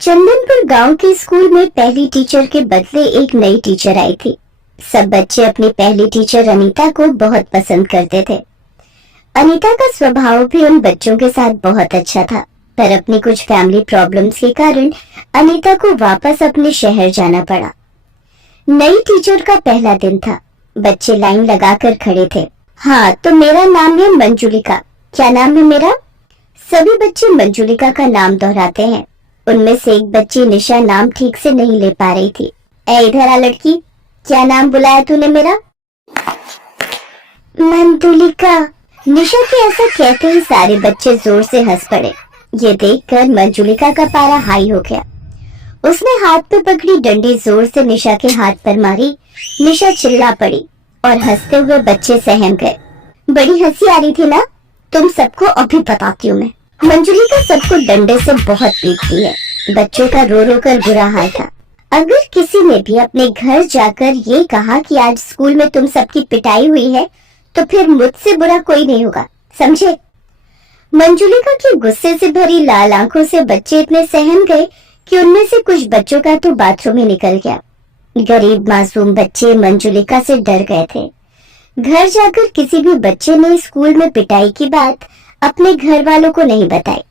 चंदनपुर गांव के स्कूल में पहली टीचर के बदले एक नई टीचर आई थी। सब बच्चे अपनी पहली टीचर अनीता को बहुत पसंद करते थे। अनीता का स्वभाव भी उन बच्चों के साथ बहुत अच्छा था, पर अपनी कुछ फैमिली प्रॉब्लम्स के कारण अनीता को वापस अपने शहर जाना पड़ा। नई टीचर का पहला दिन था। बच्चे लाइन लगाकर खड़े थे। हाँ, तो मेरा नाम है मंजुलिका। क्या नाम है मेरा? सभी बच्चे मंजुलिका का नाम दोहराते हैं। उनमें से एक बच्ची निशा नाम ठीक से नहीं ले पा रही थी। ए इधर आ लड़की, क्या नाम बुलाया तूने मेरा? मंजुलिका। निशा के ऐसा कहते ही सारे बच्चे जोर से हंस पड़े। ये देखकर मंजुलिका का पारा हाई हो गया। उसने हाथ पे पकड़ी डंडी जोर से निशा के हाथ पर मारी। निशा चिल्ला पड़ी और हंसते हुए बच्चे सहम गए। बड़ी हंसी आ रही थी ना? तुम सबको अभी बताती हूँ मैं। मंजुलिका सबको डंडे से बहुत पीटती है। बच्चों का रो रो कर बुरा हाल था। अगर किसी ने भी अपने घर जाकर ये कहा कि आज स्कूल में तुम सबकी पिटाई हुई है, तो फिर मुझसे बुरा कोई नहीं होगा, समझे? मंजुलिका की गुस्से से भरी लाल आंखों से बच्चे इतने सहम गए कि उनमें से कुछ बच्चों का तो बाथरूम ही निकल गया। गरीब मासूम बच्चे मंजुलिका से डर गए थे। घर जाकर किसी भी बच्चे ने स्कूल में पिटाई की बात अपने घर वालों को नहीं बताई।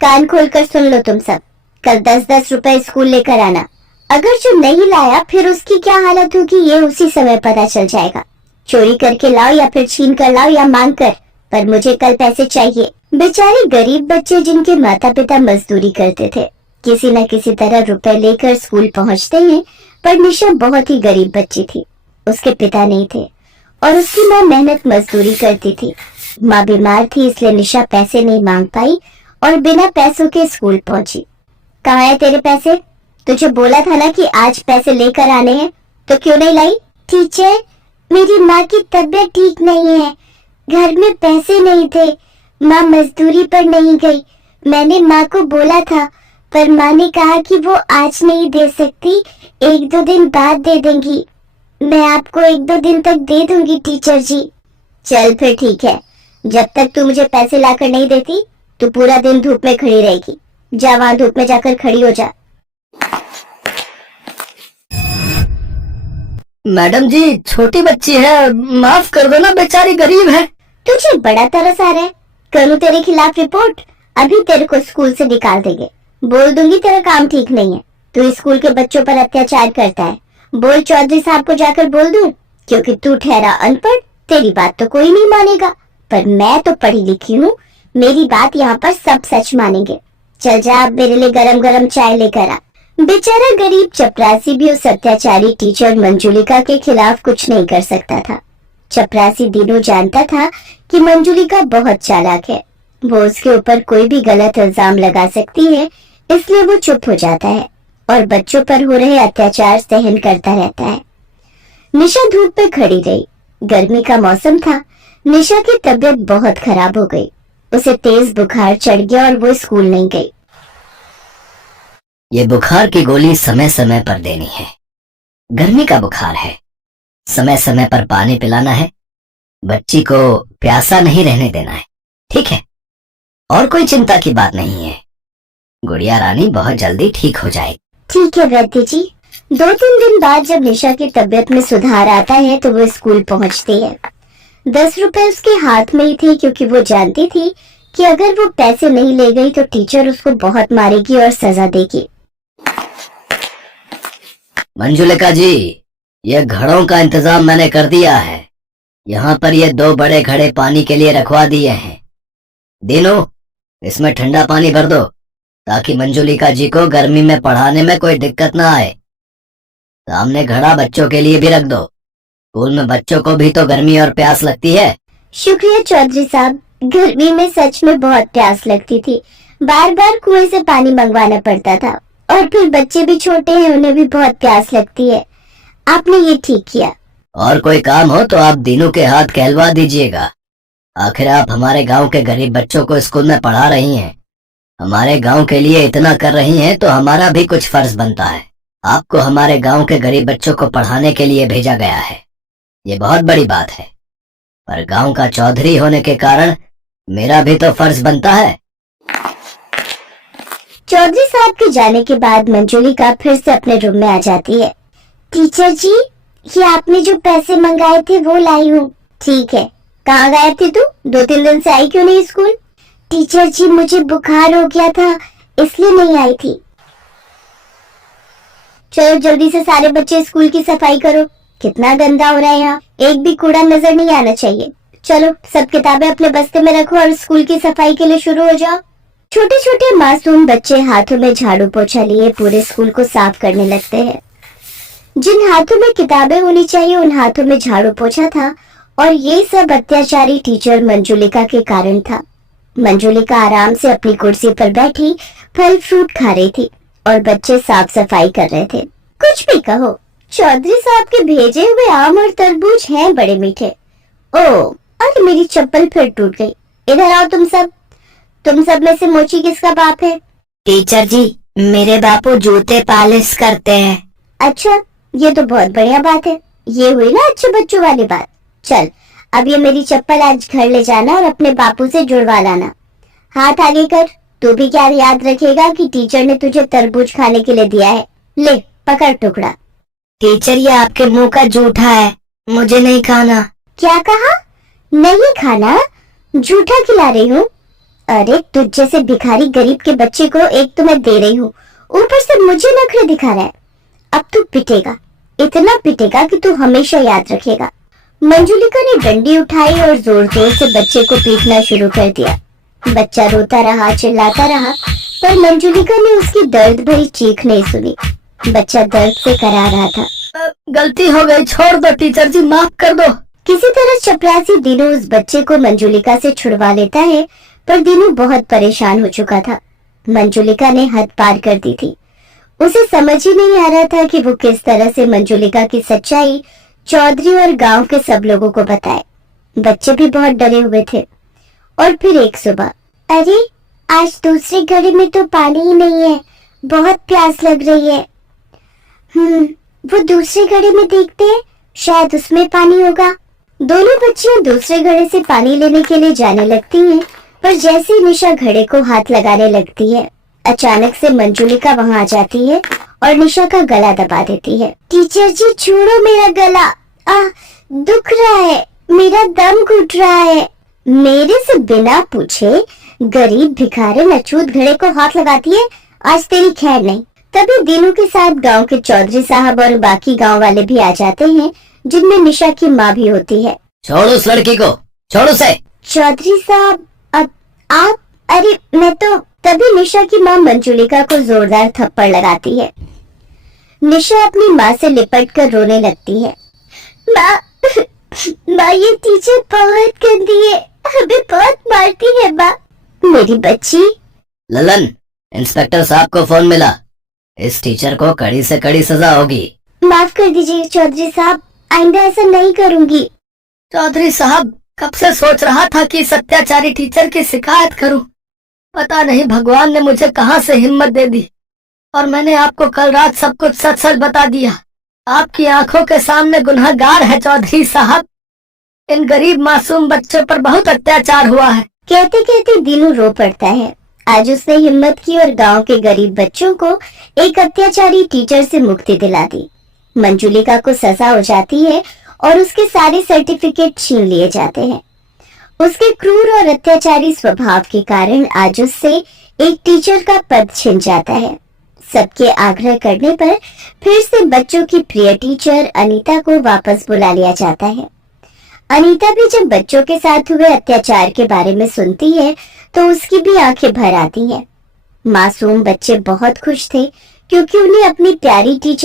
कान खोलकर सुन लो तुम सब। कल 10-10 रुपए स्कूल लेकर आना। अगर जो नहीं लाया फिर उसकी क्या हालत होगी ये उसी समय पता चल जाएगा। चोरी करके लाओ या फिर छीन कर लाओ या मांग कर, पर मुझे कल पैसे चाहिए। बेचारे गरीब बच्चे जिनके माता पिता मजदूरी करते थे, किसी न किसी तरह रुपए लेकर स्कूल पहुंचते हैं। पर निशा बहुत ही गरीब बच्ची थी। उसके पिता नहीं थे और उसकी माँ मेहनत मजदूरी करती थी। माँ बीमार थी, इसलिए निशा पैसे नहीं मांग पाई और बिना पैसों के स्कूल पहुंची। कहाँ है तेरे पैसे? तुझे बोला था ना कि आज पैसे लेकर आने हैं, तो क्यों नहीं लाई? टीचर, मेरी माँ की तबीयत ठीक नहीं है, घर में पैसे नहीं थे, माँ मजदूरी पर नहीं गई। मैंने माँ को बोला था, पर माँ ने कहा कि वो आज नहीं दे सकती, 1-2 दिन बाद दे देंगी। मैं आपको 1-2 दिन तक दे दूंगी टीचर जी। चल फिर ठीक है, जब तक तू मुझे पैसे लाकर नहीं देती तू पूरा दिन धूप में खड़ी रहेगी। जा वहाँ धूप में जाकर खड़ी हो जा। मैडम जी, छोटी बच्ची है, माफ कर दो ना, बेचारी गरीब है। तुझे बड़ा तरस आ रहा है? करूँ तेरे खिलाफ रिपोर्ट? अभी तेरे को स्कूल से निकाल देंगे। बोल दूंगी तेरा काम ठीक नहीं है, तू स्कूल के बच्चों पर अत्याचार करता है। बोल चौधरी साहब को जाकर बोल दूं, क्योंकि तू ठहरा अनपढ़, तेरी बात तो कोई नहीं मानेगा, पर मैं तो पढ़ी लिखी हूँ, मेरी बात यहाँ पर सब सच मानेंगे। चल जा, अब मेरे लिए गरम गरम चाय लेकर आ। बेचारा गरीब चपरासी भी उस अत्याचारी टीचर मंजुलिका के खिलाफ कुछ नहीं कर सकता था। चपरासी दिनों जानता था कि मंजुलिका बहुत चालाक है, वो उसके ऊपर कोई भी गलत इल्जाम लगा सकती है, इसलिए वो चुप हो जाता है और बच्चों पर हो रहे अत्याचार सहन करता रहता है। निशा धूप पे खड़ी रही। गर्मी का मौसम था। निशा की तबीयत बहुत खराब हो गई। उसे तेज बुखार चढ़ गया और वो स्कूल नहीं गई। ये बुखार की गोली समय समय पर देनी है। गर्मी का बुखार है, समय समय पर पानी पिलाना है, बच्ची को प्यासा नहीं रहने देना है, ठीक है? और कोई चिंता की बात नहीं है। गुड़िया रानी बहुत जल्दी ठीक हो जाएगी। ठीक है वैद्य जी। 2-3 दिन बाद जब निशा की तबीयत में सुधार आता है तो वो स्कूल पहुंचती है। 10 रुपए उसके हाथ में ही थे, क्योंकि वो जानती थी कि अगर वो पैसे नहीं ले गई तो टीचर उसको बहुत मारेगी और सजा देगी। मंजुलिका जी, ये घड़ों का इंतजाम मैंने कर दिया है। यहाँ पर ये 2 बड़े घड़े पानी के लिए रखवा दिए हैं। दीनू, इसमें ठंडा पानी भर दो, ताकि मंजुलिका जी को गर्मी में पढ़ाने में कोई दिक्कत ना आए। सामने घड़ा बच्चों के लिए भी रख दो, स्कूल में बच्चों को भी तो गर्मी और प्यास लगती है। शुक्रिया चौधरी साहब, गर्मी में सच में बहुत प्यास लगती थी। बार बार कुएं से पानी मंगवाना पड़ता था, और फिर बच्चे भी छोटे हैं, उन्हें भी बहुत प्यास लगती है। आपने ये ठीक किया। और कोई काम हो तो आप दीनू के हाथ कहलवा दीजिएगा। आखिर आप हमारे गांव के गरीब बच्चों को स्कूल में पढ़ा रही हैं, हमारे गांव के लिए इतना कर रही हैं, तो हमारा भी कुछ फर्ज बनता है। आपको हमारे गांव के गरीब बच्चों को पढ़ाने के लिए भेजा गया है, ये बहुत बड़ी बात है। पर गांव का चौधरी होने के कारण मेरा भी तो फर्ज बनता है। चौधरी साहब के जाने के बाद मंजुलिका फिर से अपने रूम में आ जाती है। टीचर जी, ये आपने जो पैसे मंगाए थे वो लाई हूँ। ठीक है, कहाँ गायब थी तू? 2-3 दिन से आई क्यों नहीं स्कूल? टीचर जी, मुझे बुखार हो गया था इसलिए नहीं आई थी। चलो जल्दी से सारे बच्चे स्कूल की सफाई करो, कितना गंदा हो रहा है यहाँ, एक भी कूड़ा नजर नहीं आना चाहिए। चलो सब किताबें अपने बस्ते में रखो और स्कूल की सफाई के लिए शुरू हो जाओ। छोटे छोटे मासूम बच्चे हाथों में झाड़ू पोछा लिए पूरे स्कूल को साफ करने लगते हैं। जिन हाथों में किताबें होनी चाहिए उन हाथों में झाड़ू पोछा था और ये सब अत्याचारी टीचर मंजुलिका के कारण था। मंजुलिका आराम से अपनी कुर्सी पर बैठी फल फ्रूट खा रही थी और बच्चे साफ सफाई कर रहे थे। कुछ भी कहो, चौधरी साहब के भेजे हुए आम और तरबूज हैं बड़े मीठे। ओह, अरे मेरी चप्पल फिर टूट गई। इधर आओ तुम सब में से मोची किसका बाप है? टीचर जी, मेरे बापू जूते पालिश करते हैं। अच्छा, ये तो बहुत बढ़िया बात है। ये हुई ना अच्छे बच्चों वाली बात। चल, अब ये मेरी चप्पल आज घर ले जाना और अपने बापू से जुड़वा लाना। हाथ आगे कर। तू भी क्या याद रखेगा कि टीचर ने तुझे तरबूज खाने के लिए दिया है। ले पकड़ टुकड़ा। टीचर, ये आपके मुंह का जूठा है, मुझे नहीं खाना। क्या कहा? नहीं खाना? जूठा खिला रही हूँ? अरे तुझ जैसे भिखारी गरीब के बच्चे को एक तो मैं दे रही हूँ, ऊपर से मुझे नखरे दिखा रहा है। अब तू पिटेगा, इतना पिटेगा कि तू हमेशा याद रखेगा। मंजुलिका ने डंडी उठाई और जोर जोर से बच्चे को पीटना शुरू कर दिया। बच्चा रोता रहा, चिल्लाता रहा, पर मंजुलिका ने उसकी दर्द भरी चीख नहीं सुनी। बच्चा दर्द से करा रहा था। गलती हो गई, छोड़ दो टीचर जी, माफ कर दो। किसी तरह चपरासी दीनू उस बच्चे को मंजुलिका से छुड़वा लेता है, पर दीनू बहुत परेशान हो चुका था। मंजुलिका ने हद पार कर दी थी। उसे समझ ही नहीं आ रहा था कि वो किस तरह से मंजुलिका की सच्चाई चौधरी और गांव के सब लोगों को बताए। बच्चे भी बहुत डरे हुए थे। और फिर एक सुबह, अरे आज दूसरी घड़ी में तो पानी ही नहीं है, बहुत प्यास लग रही है। वो दूसरी घड़ी में देखते हैं, शायद उसमें पानी होगा। दोनों बच्चियां दूसरे घड़े से पानी लेने के लिए जाने लगती हैं, पर जैसे ही निशा घड़े को हाथ लगाने लगती है, अचानक से मंजुलिका वहां आ जाती है और निशा का गला दबा देती है। टीचर जी, छोड़ो मेरा गला, दुख रहा है, मेरा दम घुट रहा है। मेरे से बिना पूछे गरीब भिखारी नचूत घड़े को हाथ लगाती है, आज तेरी खैर नहीं। तभी दीनू के साथ गांव के चौधरी साहब और बाकी गांव वाले भी आ जाते हैं, जिनमें निशा की माँ भी होती है। छोड़ो उस लड़की को, छोड़ो उसे। चौधरी साहब, आप? अरे मैं तो। तभी निशा की माँ मंजुलिका को जोरदार थप्पड़ लगाती है। निशा अपनी माँ से लिपट कर रोने लगती है। माँ, ये टीचर बहुत गंदी है, हमें बहुत मारती है माँ। मेरी बच्ची। ललन, इंस्पेक्टर साहब को फोन मिला, इस टीचर को कड़ी से कड़ी सजा होगी। माफ कर दीजिए चौधरी साहब, आइंदा ऐसा नहीं करूंगी। चौधरी साहब, कब से सोच रहा था कि इस अत्याचारी टीचर की शिकायत करूं। पता नहीं भगवान ने मुझे कहां से हिम्मत दे दी और मैंने आपको कल रात सब कुछ सच सच बता दिया। आपकी आंखों के सामने गुनहगार है चौधरी साहब। इन गरीब मासूम बच्चों पर बहुत अत्याचार हुआ है। कहते कहते दीनू रो पड़ता है। आज उसने हिम्मत की और गांव के गरीब बच्चों को एक अत्याचारी टीचर से मुक्ति दिला दी। मंजुलिका को सजा हो जाती है और उसके सारे सर्टिफिकेट छीन लिए जाते हैं। उसके क्रूर और अत्याचारी स्वभाव के कारण आज उससे एक टीचर का पद छिन जाता है। सबके आग्रह करने पर फिर से बच्चों की प्रिय टीचर अनीता को वापस बुला लिया जाता है। अनीता भी जब बच्चों के साथ हुए अत्याचार के बारे में सुनती है तो उसकी भी आंखें भर आती हैं। मासूम बच्चे बहुत खुश थे क्योंकि उन्हें अपनी प्यारी टीचर